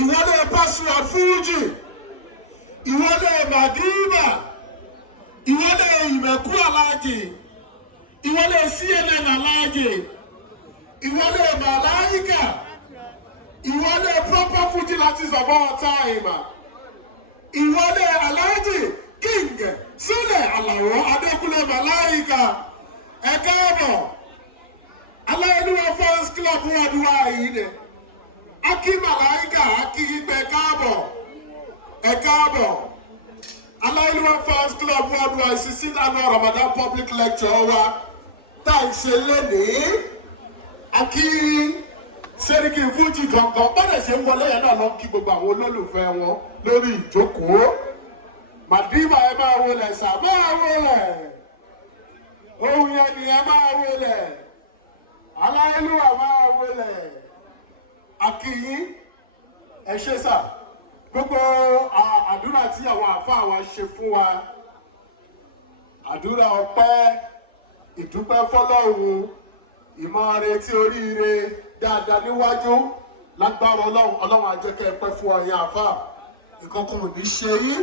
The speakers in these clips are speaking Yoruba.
Ìwọ́lé Pasuma Fuji, ìwọ́lé Madiba, ìwọ́lé Ìmẹ̀kú Aláàjì, ìwọ́lé CNN Aláàjì, ìwọ́lé Màláíkà, ìwọ́lé proper Fujilatis of all time, ìwọ́lé Aláàjì King Sule Alao Adékúnlé Màláíkà, ẹ káàbọ̀, Aláyélúwà fans club worldwide yìí ni. Aki Màláíkà, Aki Igbe ẹ káàbọ̀. Aláyélúwà fans club worldwide 16th annual Ramadan public lecture wa tá à ń ṣe lénìí. Aki Sẹ́ríkì Fújì gangan bọ́dẹ̀ ṣe ń wọlé yẹn náà lọ kí gbogbo àwọn olólùfẹ́ wọn lórí ìjókòó. Madiba ẹ máa wọlé sà máa wọlé. Ohun yẹn ni ẹ máa wọlé. Aláyélúwà máa wọlé. Akíyín ẹ ṣé sà gbogbo àdúrà tí àwọn àfáà wa ṣe fún wa àdúrà ọpẹ́ ìdúpẹ́ fọ́lọ́run ìmọ̀ọ́re tí oríire dáadáa níwájú lágbára Ọlọ́run á jẹ́ kẹ́ ẹ pẹ́ fún ọyàn àfáà nǹkan kan ò ní ṣe yín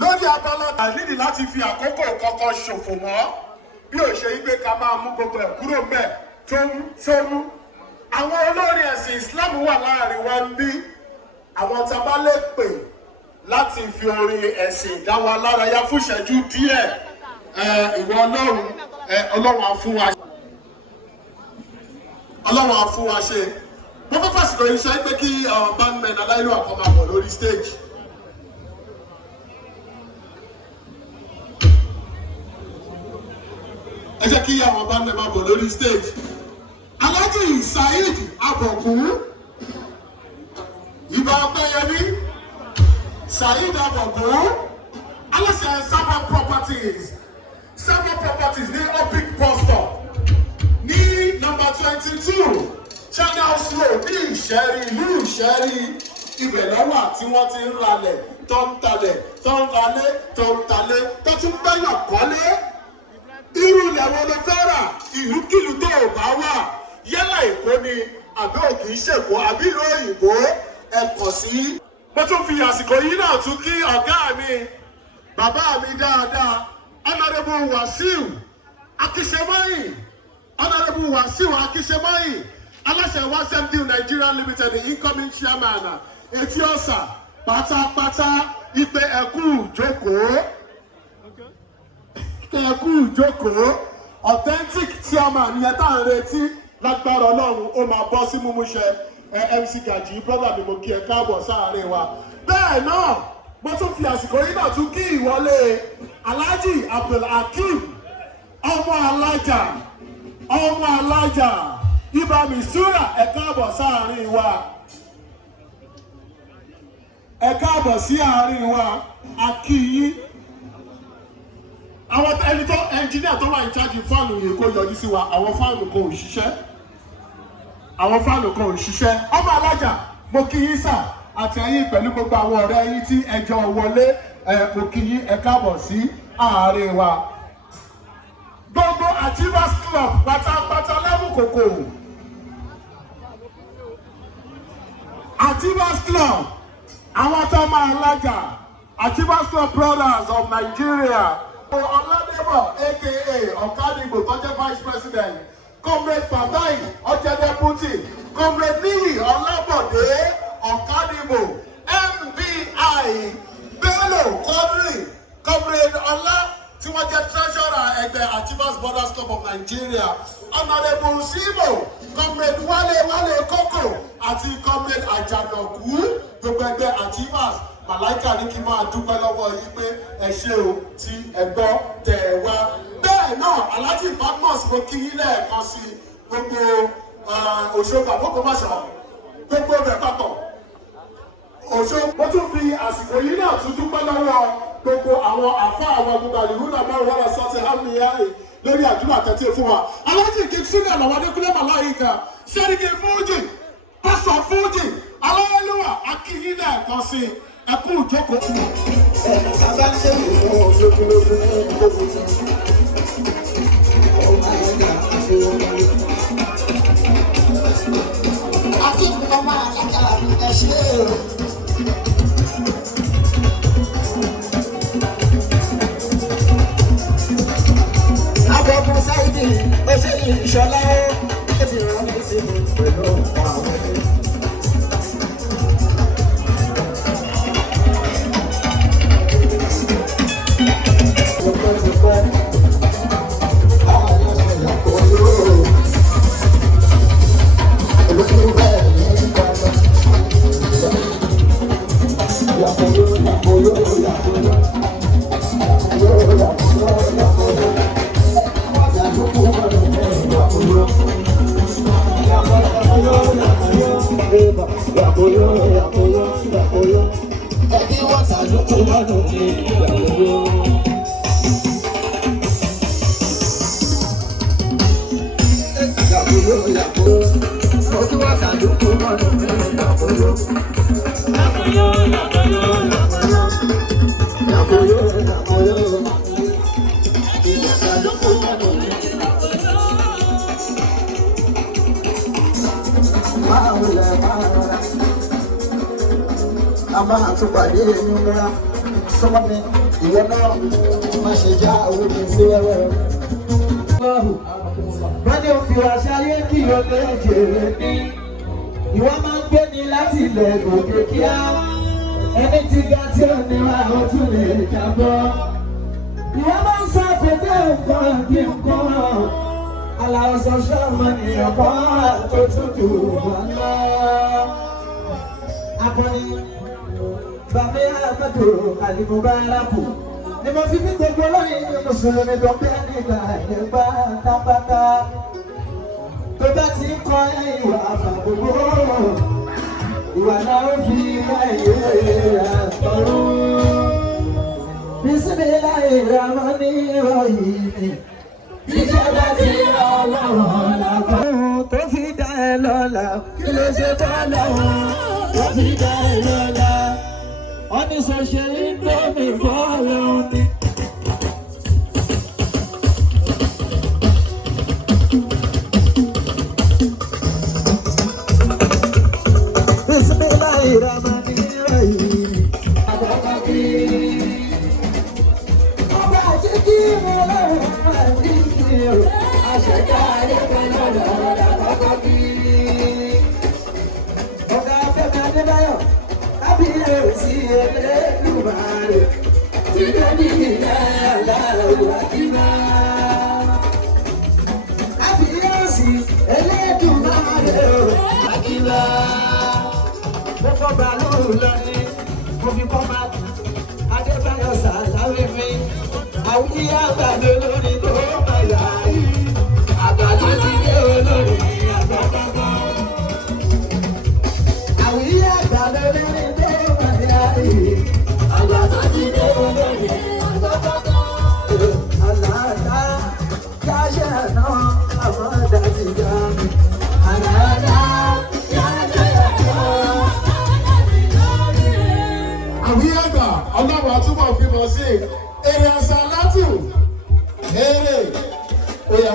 lórí abala nídìí láti fi àkókò kankan ṣòfò mọ́ bí ó ṣe yí pé ká máa mú gbogbo ẹ̀ kúrò mẹ́ tómú. Àwọn olórin ẹ̀sìn Islam wà láàrin wa ń bí àwọn tá a bá lè pè láti fi orin ẹ̀sìn dá wa lárayá fún ìṣẹ́jú díẹ̀ ìwọ Ọlọ́run á fún wa ṣe. Mo fẹ́ fàṣìkò yìí ṣe pé kí bandmen Aláyélúwà kan máa bọ̀ lórí stage. Ẹ jẹ́ kí àwọn bandmen máa bọ̀ lórí stage. Alhaji Saheed Aboku, Ìbà Ọpẹ́yẹmí, Saheed Aboku, aláṣẹ Saba Properties ní Opic bus stop ní number 22 Channels Road ní Ìṣẹ́rí ìlú Ìṣẹ́rí ibẹ̀ lọ́wọ́ tí wọ́n ti ń ralẹ̀ tó ń talẹ̀ tó ń ralé tó ń talé tó tún bẹ́yàn kọ́lé. Irú ilẹ̀ wo ló fẹ́ rà ìlúkìlú tó ò bá wà yálà Èkó ni àbí òkè ìṣèkó àbí ìlú òyìnbó ẹ kàn sí. Mo tún fi àsìkò yìí náà tún kí ọ̀gá mi bàbá mi dáadáa Honorable Wasiu Akíṣemáyì Honorable Wasiu Akíṣemáyì aláṣẹ WASMD Nigeria Limited incoming chairman etí ọ̀sà pátápátá ìpè ẹ̀kú ìjókòó authentic chairman yẹn tá à ń retí lágbára Ọlọ́run ó máa bọ́ sí múmúṣẹ MC Gaji brother mi mo kí ẹ káàbọ̀ sáàárín wa. Bẹ́ẹ̀ náà mo tún fi àsìkò yìí náà tún kí ìwọlé Alhaji Abdulhakeem ọmọ alájà Ibà Mistura ẹ káàbọ̀ sáàrin wa ẹ káàbọ̀ sí àárín wa akíyí àwọn ẹni tó ẹnjìníà tó wà ní chájì fáànù yìí kó yọjú sí wa àwọn fáànù kan ò ṣiṣẹ́ ọmọ alájà mo kí yín sà àti ẹ̀yin pẹ̀lú gbogbo àwọn ọ̀rẹ́ yín tí ẹjọ́ wọlé mo kí yín ẹ káàbọ̀ sí àárín wa gbogbo Achievers Club pátápátá lẹ́mùkòkò Achievers Club àwọn tó máa lájà Achievers Club Brothers of Nigeria Ọládébọ̀ aka Ọ̀kadìgbò tó jẹ́ Vice President Comrade Fatai ọjọ́ Deputy Comrade Níyì Ọlábọ̀dé Ọ̀kadìgbò MBI Bello Quadri Comrade Ọlá tí wọ́n jẹ́ treasurer ẹgbẹ́ Achievers Brothers Club of Nigeria Honorable Simo Comrade Wale Koko àti Comrade Àjànàkú gbogbo ẹgbẹ́ Achievers Màláìkà ní kí n máa dúpẹ́ lọ́wọ́ yìí pé ẹ ṣé o tí ẹ gbọ́ tẹ̀ ẹ wá. Bẹ́ẹ̀ náà Alhaji Badmus mo kí yín lẹ́ẹ̀kan sí gbogbo Òṣogbo Àgbókòmáṣọ́ gbogbo rẹ̀ papọ̀. Òṣogbo mo tún fi àsìkò yìí náà tún dúpẹ́ lọ́wọ́ gbogbo àwọn àfa àwọn gbogbo àlùhùn náà máa wọ́n sọ́tẹ̀ àmìyá lórí àdúrà tẹ̀tẹ̀ fún wa. Alhaji Kingston Àlàwọ̀ Adékúnlé Màláìkà Sẹ́ríkì Fújì Pásọ̀ Fújì Aláyélúwà akíyín lẹ́ẹ̀kan sí ẹ kú ìjókòó. Bàbá ń ṣèlú fún olójúlógún ní ìgbógun tí ó máa ń gbà àti orí. Akíkùn ọmọ àlákà ẹ ṣe o. Abọ́kùn Sáìdì ó ṣe ìṣọ́lá ó ti rán mi sí mi pẹ̀lú àwọn ẹgbẹ́. Máa tún pàdé ẹni múra sọ́mọ́ mi ìwọ náà má ṣe já owó mi sí wẹ́wẹ́. Wọ́n ní òfin àṣà ayé kí o lè jèrè ní. Ìwọ máa ń gbé ní láti ilẹ̀ gòkè kíá. Ẹni tí ga tí ò ní wá ó tún lè jábọ́. Ìwọ máa ń sọ pété nǹkan kí nǹkan. Aláwọ̀sán ṣọ́ọ̀mù ènìyàn kan tó tún dùn wọ́n lọ. Akọni Bàbá Àbàdò Àlìmúbárakù ni mo fi ní gbogbo lóyìn ní Mùsùlùmí tó pẹ́ nígbà ẹ̀gbá tápátá. Tó bá ti ń kọ́ ìwà àfàgbogbo, ìwà náà ó fi láyé àtọ̀run. Bísímíláì ìrànwọ́ ní ìròyìn mi. Ìjọba ti Ọlọ́run làbọ̀. Tó fi dá ẹ lọ́lá, kí ló ṣe bá lọ́wọ́? Tó fi dá ẹ lọ́lá. Oni so ṣe indomi fọ́ọ̀rọ̀ ni. Bismillahirrahmanirrahim. Àbọ̀bọ̀ kí. Ọba àjẹkí mo lọ́rùn àti ìrò. Àṣẹ̀dá ayé kan lọ́rọ̀ àbọ̀bọ̀ kí. Ọ̀gá Fẹ́mi Adébáyọ̀. Sí Elédùmarè tí ló ní ìyá aláwọ̀ àkíná. Kábíyèsí Elédùmarè àkíná. Mo fọ́ bàálù lọ ní mo fi kọ́ máa Àwùjọ àgbàdo lórí tó bàyà yìí. Àgbàdo ti dé olórí àgbàdo. Àwùjọ àgbàdo lórí tó bàyà yìí. Àgbàdo ti dé olórí àgbàdo. Àlàdá jáṣẹ́ náà àmọ́dá ti dá mi. Àlàdá jáṣẹ́ náà àmọ́dá ti dá mi. Àwùjọ àgbà ọlọ́run àtúbọ̀ fi mọ̀ sí èrè àṣà látù èrè oya.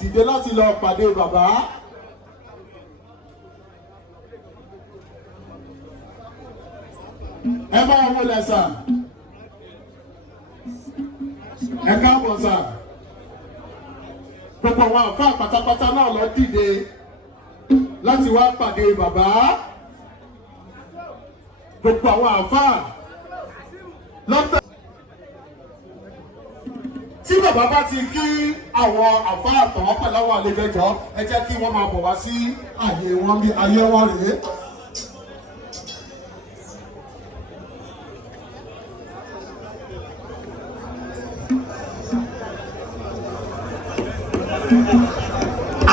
Dìde láti lọ pàdé bàbá. Ẹ máa wọlé sà. Ẹ káàbọ̀ sà. Gbogbo àwọn àfáà pátápátá náà lọ dìde láti wá pàdé bàbá. Gbogbo àwọn àfáà lọ́tẹ̀. Tí bàbá bá ti kí àwọn àfáà tán pẹ̀lú àwọn àlejò ẹjọ́, ẹ jẹ́ kí wọ́n máa bọ̀ wá sí àyè wọn bí ayé wọn rèé.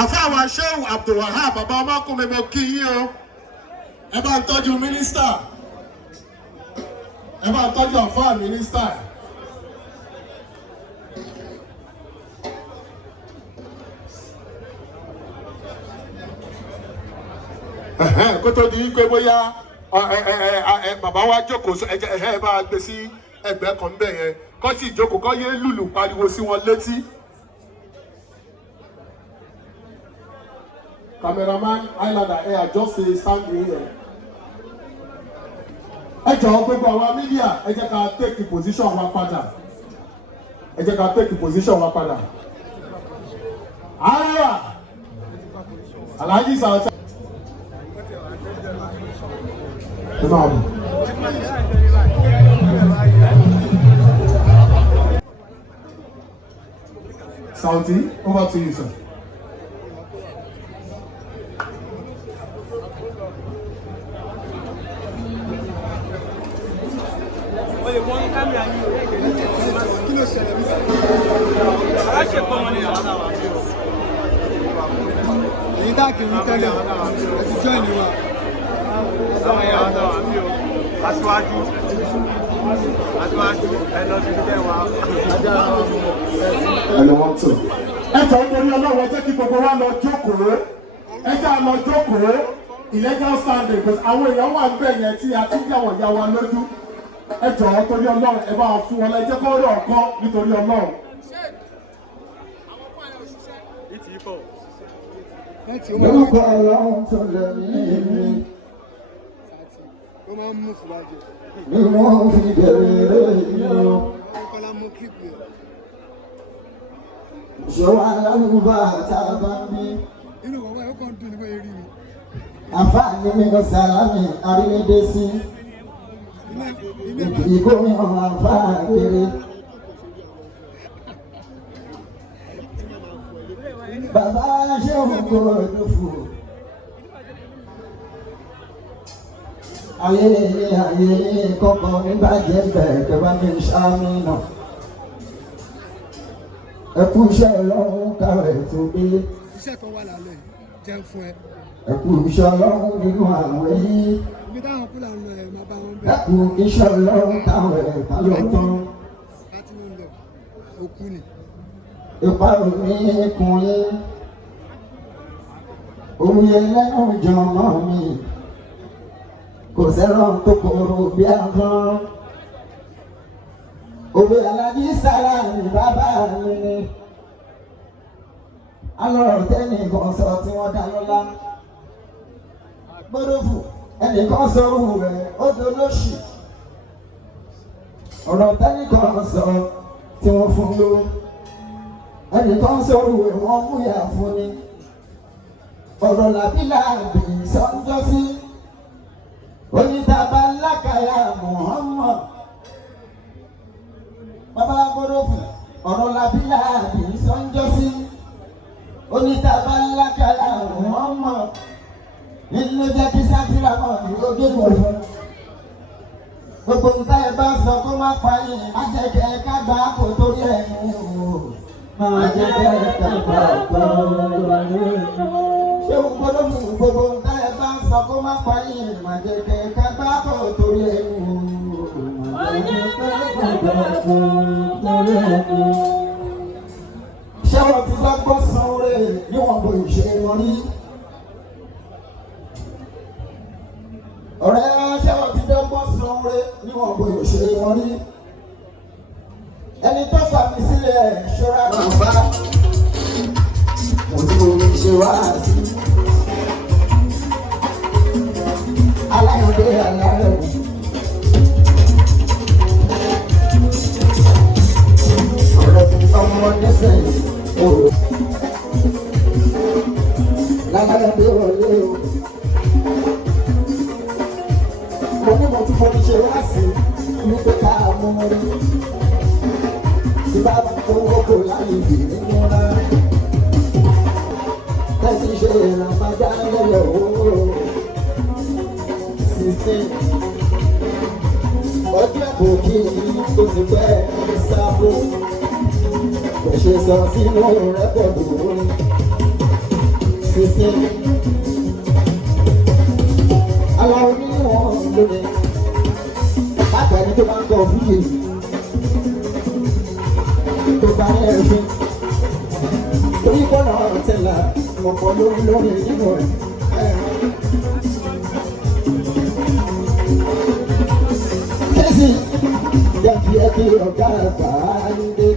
Àfáà wa Shehu Abdulwahab bàbá ọmọkùnrin mo kí yín o. Ẹ bá ń tọ́jú mínísítà. Ẹ bá ń tọ́jú àfáà mínísítà. Kó tó di pé bóyá bàbá wa jókòó ẹ bá gbé sí ẹgbẹ́ kan bẹ́ẹ̀ yẹn kó sì jókòó kó yé lùlù pariwo sí wọn létí. cameraman Islander Air just say stand here. Ẹ jọ̀ọ́ gbogbo àwọn media ẹ jẹ́ ká take the position wa padà. Ẹ jẹ́ ká take the position wa padà. Ara Alhaji Sauta. Sauti, over to you, sir. Èyí tá kì í tẹ́lẹ̀ ẹ ti jọ́ ìníwá. Àwọn èèyàn ọ̀dọ́ àmì o, aṣíwájú ẹ lọ sí ilé wa. Ẹ̀lọ́ wọ́n tó. Ẹ jọ̀ọ́ nítorí Ọlọ́run ẹ jẹ́ kí gbogbo wa lọ jókòó. Ẹ jẹ́ à lọ jókòó illegal standing because àwọn èèyàn wà ń bẹ̀ yẹn tí a ti ń yàwọ̀ ya wa lójú. Ẹ jọ̀ọ́ torí Ọlọ́run ẹ bá wa fún wọn lẹ jẹ́ kó rí ọ̀kan nítorí Ọlọ́run. Lórúkọ Ọlọ́run tó lè ní Ó máa ń mú fúlájì. ni wọ́n fi bẹ̀rẹ̀ ìlú. Kọ́lá mú kíkù ẹ̀. Ṣọwọ́ aláwùbá àtàbá mi. Inú ọ̀wọ́ ẹ̀ ó kàn dùn nígbà eré mi. Àǹfààní mi kan sàlámì àrílédé sí. Ìkórè ọ̀hún àǹfààní kéré. Bàbá ṣé òun kò lófò. Ayé kọ̀ọ̀kan nígbàjẹ́ bẹ̀rẹ̀ kẹwàá mi ṣáàmì náà. Ẹ kú iṣẹ́ Ọlọ́run kàwé tó dé. Iṣẹ́ kan wà lálẹ́ jẹun fún ẹ. Ẹ kú iṣẹ́ Ọlọ́run nínú àwẹ̀ yìí. Ibi táwọn kúlà ń lọ ẹ̀ máa bá wọn Ẹ bẹ̀. kú iṣẹ́ Ọlọ́run kàwé kálọ̀ tán. Láti ń lọ òkú ni. Ìparun ní ikùnrin. Òye lẹ́nu jọmọ mi. Kò sẹ́ràn tó kóró bí àgbọn. Òwe Alájí sára ní bàbá mi ni. Alọ́rọ̀ tẹ́nìkan sọ tí wọ́n dá lọ́lá. Gbódòfò ẹnìkan sọ òun rẹ̀ ó dolóṣì. Ọ̀rọ̀ tẹ́nìkan sọ tí wọ́n fún lówó. Ẹnìkan sọ òun rẹ̀ wọ́n mú ìyá fún ni. Ọ̀rọ̀ làbílà àbí sọ́njọ́ sí. Onítàbá lákàyà Muhammad. Bàbá Gbódòfò ọ̀rọ̀ làbílà àbí sọ́njọ́ sí. Onítàbá lákàyà Muhammad. Nínú jẹ́ kí sátìrà náà ní ojú ìwọ̀n. Gbogbo nǹkan ẹ bá sọ kó má pa yín, má jẹ́ kẹ́ ẹ ká gbà kó torí ẹ̀ mú. Má jẹ́ kẹ́ ẹ ká gbà kó torí ẹ̀ mú. Ṣé o gbọ́dọ̀ mú gbogbo nǹkan ẹ bá sọ kó má pa yín, má jẹ́ kẹ́ ẹ ká gbà kó torí ẹ̀ mú. Má jẹ́ kẹ́ ẹ ká gbà kó torí ẹ̀ mú. Ṣé wọ́n ti gbọ́ sanwó-rè níwọ̀n bó ìṣe wọn rí? Ọ̀rẹ́ ṣé wọ́n ti dọ́gbọ́n sanwó-rè níwọ̀n bó ìṣe wọn rí? Ẹni tó fà mí sílẹ̀ ṣọ́ra kan bá. Mo ti omi ṣe wá sí. Aláyọ̀dé aláyọ̀. Ọ̀rọ̀ ti ọmọ nísìnyí. Láláyọ̀dé wọlé o. Mo ní mo ti fomi ṣe wá sí wípé ká mú rí. Tí bá bá owó kò láyé ìdí nínú rárá. Tẹ́sí ṣe ìrànmájá lẹ́yọ̀ owó. 16. Ọjọ́ kò kí tó ti pẹ́ ní sábò. Kò ṣe sọ sínú rẹ́kọ̀dù orin. 16. Aláwọ̀ nínú wọn lónìí. Bàtà ẹni tó máa ń kọ̀ fún yìí. Tó bá ní ẹ̀fín. Torí bọ́lá tẹ̀lá ọ̀pọ̀ lórí nínú ẹ̀. Kẹ́sì jẹ́ kí ẹ kí ọ̀gá àgbà á ń dé.